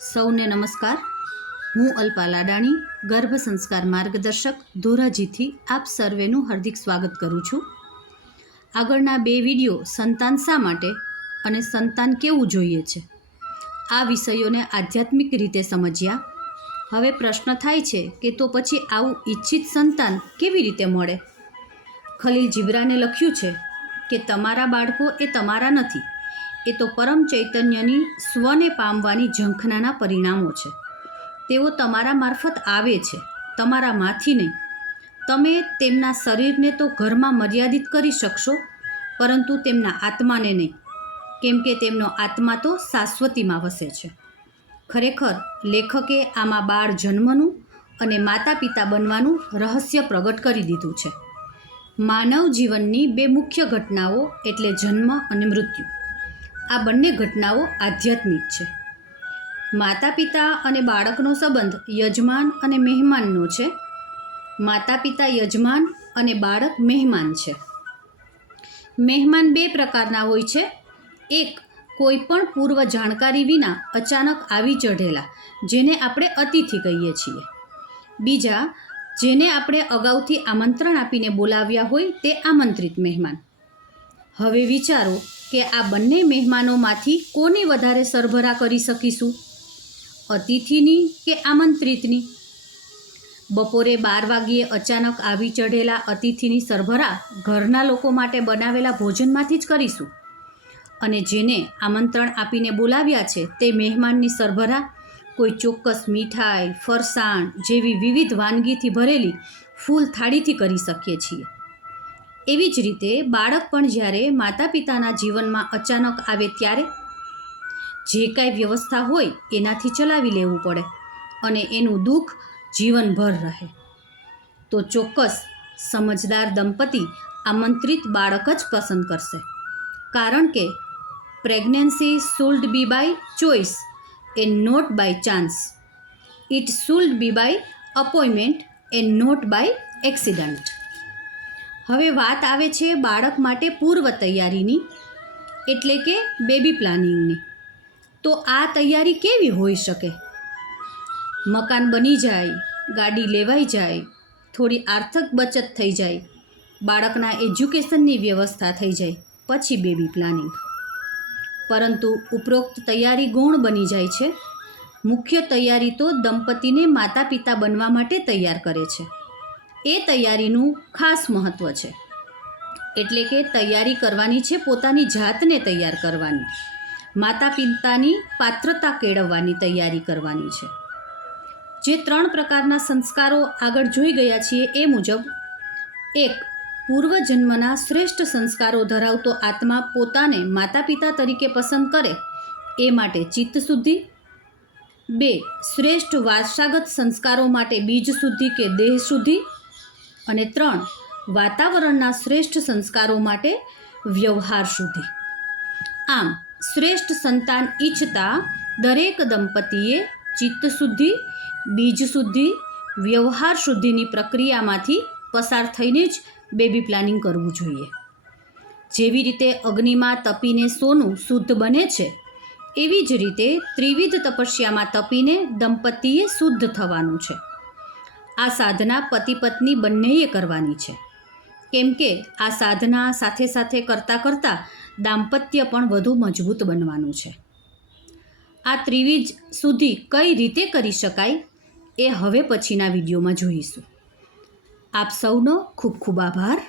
સૌને નમસ્કાર. હું અલ્પા લાડાણી, ગર્ભ સંસ્કાર માર્ગદર્શક ધોરાજીથી આપ સર્વેનું હાર્દિક સ્વાગત કરું છું. આગળના બે વીડિયો સંતાન શા માટે અને સંતાન કેવું જોઈએ છે? આ વિષયોને આધ્યાત્મિક રીતે સમજ્યા. હવે પ્રશ્ન થાય છે કે તો પછી આવું ઈચ્છિત સંતાન કેવી રીતે મળે? ખલીલ જીબ્રાને લખ્યું છે કે તમારા બાળકો એ તમારા નથી. એ તો પરમ ચૈતન્યની સ્વને પામવાની ઝંખનાના પરિણામો છે. તેઓ તમારા મારફત આવે છે તમારામાંથી નહીં. તમે તેમના શરીરને તો ઘરમાં મર્યાદિત કરી શકશો, પરંતુ તેમના આત્માને નહીં. કેમ કે તેમનો આત્મા તો શાશ્વતીમાં વસે છે. ખરેખર, લેખકે આમાં બાળ જન્મનું અને માતા પિતા બનવાનું રહસ્ય પ્રગટ કરી દીધું છે. માનવ જીવનની બે મુખ્ય ઘટનાઓ એટલે જન્મ અને મૃત્યુ. આ બંને ઘટનાઓ આધ્યાત્મિક છે. માતા પિતા અને બાળકનો સંબંધ યજમાન અને મહેમાનનો છે. માતા પિતા યજમાન અને બાળક મહેમાન છે. મહેમાન બે પ્રકારના હોય છે. એક, કોઈ પણ પૂર્વ જાણકારી વિના અચાનક આવી ચઢેલા, જેને આપણે અતિથિ કહીએ છીએ. બીજા, જેને આપણે અગાઉથી આમંત્રણ આપીને બોલાવ્યા હોય તે આમંત્રિત મહેમાન. હવે વિચારો કે આ બંને મહેમાનોમાંથી કોને વધારે સરભરા કરી શકીશું? અતિથિની કે આમંત્રિતની? બપોરે બાર વાગ્યે અચાનક આવી ચઢેલા અતિથિની સરભરા ઘરના લોકો માટે બનાવેલા ભોજનમાંથી જ કરીશું. અને જેને આમંત્રણ આપીને બોલાવ્યા છે તે મહેમાનની સરભરા કોઈ ચોક્કસ મીઠાઈ, ફરસાણ જેવી વિવિધ વાનગીથી ભરેલી ફૂલ થાળીથી કરી શકીએ છીએ. એવી જ રીતે બાળક પણ જ્યારે માતા પિતાના જીવનમાં અચાનક આવે ત્યારે જે કાંઈ વ્યવસ્થા હોય એનાથી ચલાવી લેવું પડે અને એનું દુઃખ જીવનભર રહે. તો ચોક્કસ સમજદાર દંપતી આમંત્રિત બાળક જ પસંદ કરશે. કારણ કે pregnancy should be by choice a not by chance. It should be by appointment a not by accident. હવે વાત આવે છે બાળક માટે પૂર્વ તૈયારીની, એટલે કે બેબી પ્લાનિંગની. તો આ તૈયારી કેવી હોઈ શકે? મકાન બની જાય, ગાડી લેવાઈ જાય, થોડી આર્થિક બચત થઈ જાય, બાળકના એજ્યુકેશનની વ્યવસ્થા થઈ જાય, પછી બેબી પ્લાનિંગ. પરંતુ ઉપરોક્ત તૈયારી ગૌણ બની જાય છે. મુખ્ય તૈયારી તો દંપતીને માતા પિતા બનવા માટે તૈયાર કરે છે. એ તૈયારીનું ખાસ મહત્ત્વ છે. એટલે કે તૈયારી કરવાની છે પોતાની જાતને તૈયાર કરવાની. માતા પિતાની પાત્રતા કેળવવાની તૈયારી કરવાની છે. જે ત્રણ પ્રકારના સંસ્કારો આગળ જોઈ ગયા છીએ એ મુજબ, એક, પૂર્વજન્મના શ્રેષ્ઠ સંસ્કારો ધરાવતો આત્મા પોતાને માતા પિતા તરીકે પસંદ કરે એ માટે ચિત્ત શુદ્ધિ. બે, શ્રેષ્ઠ વારસાગત સંસ્કારો માટે બીજ શુદ્ધિ કે દેહ શુદ્ધિ. અને ત્રણ, વાતાવરણના શ્રેષ્ઠ સંસ્કારો માટે વ્યવહાર શુદ્ધિ આમ, શ્રેષ્ઠ સંતાન ઈચ્છતા દરેક દંપતીએ ચિત્ત શુદ્ધિ, બીજ શુદ્ધિ, વ્યવહાર શુદ્ધિની પ્રક્રિયામાંથી પસાર થઈને જ બેબી પ્લાનિંગ કરવું જોઈએ. જેવી રીતે અગ્નિમાં તપીને સોનું શુદ્ધ બને છે, એવી જ રીતે ત્રિવિધ તપસ્યામાં તપીને દંપતીએ શુદ્ધ થવાનું છે. આ સાધના પતિ પત્ની બંનેએ કરવાની છે. કેમ કે આ સાધના સાથે સાથે કરતાં કરતાં દાંપત્ય પણ વધુ મજબૂત બનવાનું છે. આ ત્રિવિજ સુધી કઈ રીતે કરી શકાય એ હવે પછીના વિડીયોમાં જોઈશું. આપ સૌનો ખૂબ ખૂબ આભાર.